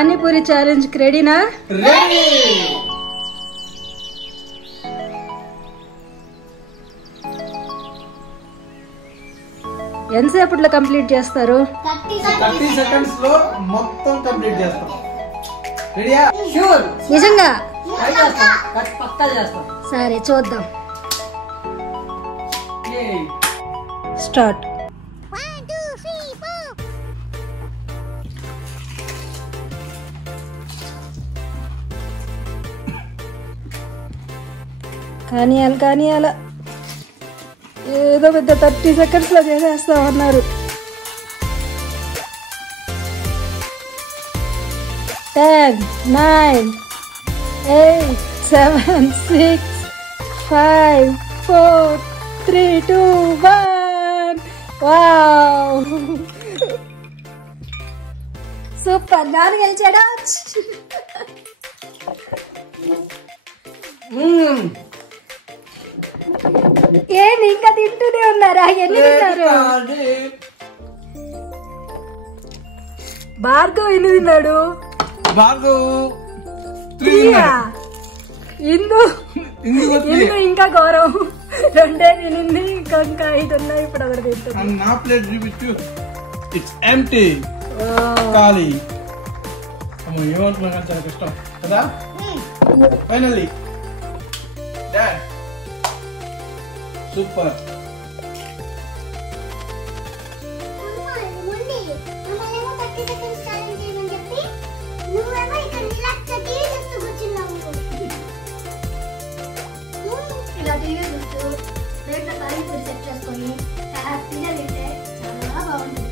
Panipuri challenge రెడీనా? Ready. ఎంతసేపట్లో complete చేస్తారు? 30 seconds లో మొత్తం కంప్లీట్ చేస్తాం. రెడీయా? షూర్. నిజంగా ట్రై చేస్తాం. పక్కా చేస్తాం. సరే చూద్దాం. ఏయ్. స్టార్ట్. కానీ అలా ఏదో పెద్ద 30 సెకండ్స్ లో చేసేస్తామన్నారు. 10, 9, 8, 7, 6, 5, 4, 3, 2, 1. Wow, super. నాన్న గెలిచాడా? ఏంటి ఇంకా తింటూనే ఉన్నారా? ఎన్ని తిన్నారు? భార్గవ్ ఎన్ని తిన్నాడు? భార్గవ్ ఇందు ఇంకా గౌరవం 2 తినింది. ఇంకా 5 ఉన్నాయి. ఇప్పుడు ఒకటి తింటుంది. నా ప్లేట్ చూపించు. It's empty. ఖాళీ. ఏమంటున్నా కానీ చాలా కష్టం కదా. Finally dad super. ఇలా టీవీ చూస్తూ ప్లేట్లో పానీపూరి సెట్ చేసుకొని హ్యాపీగా తింటే చాలా బాగుంటుంది.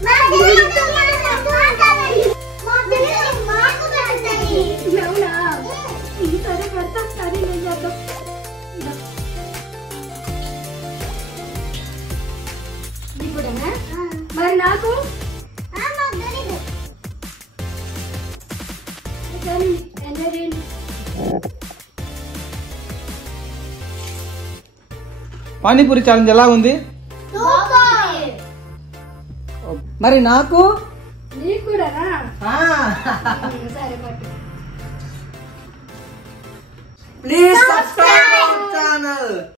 అవునా? సరే పెడతాం. కానీ నేను చేద్దాం. ఇది కూడానా? మరి నాకు పానీపూరి ఛాలెంజ్ ఎలా ఉంది? మరి నాకు నీకు కూడానా? సరే పట్టు. Please subscribe channel.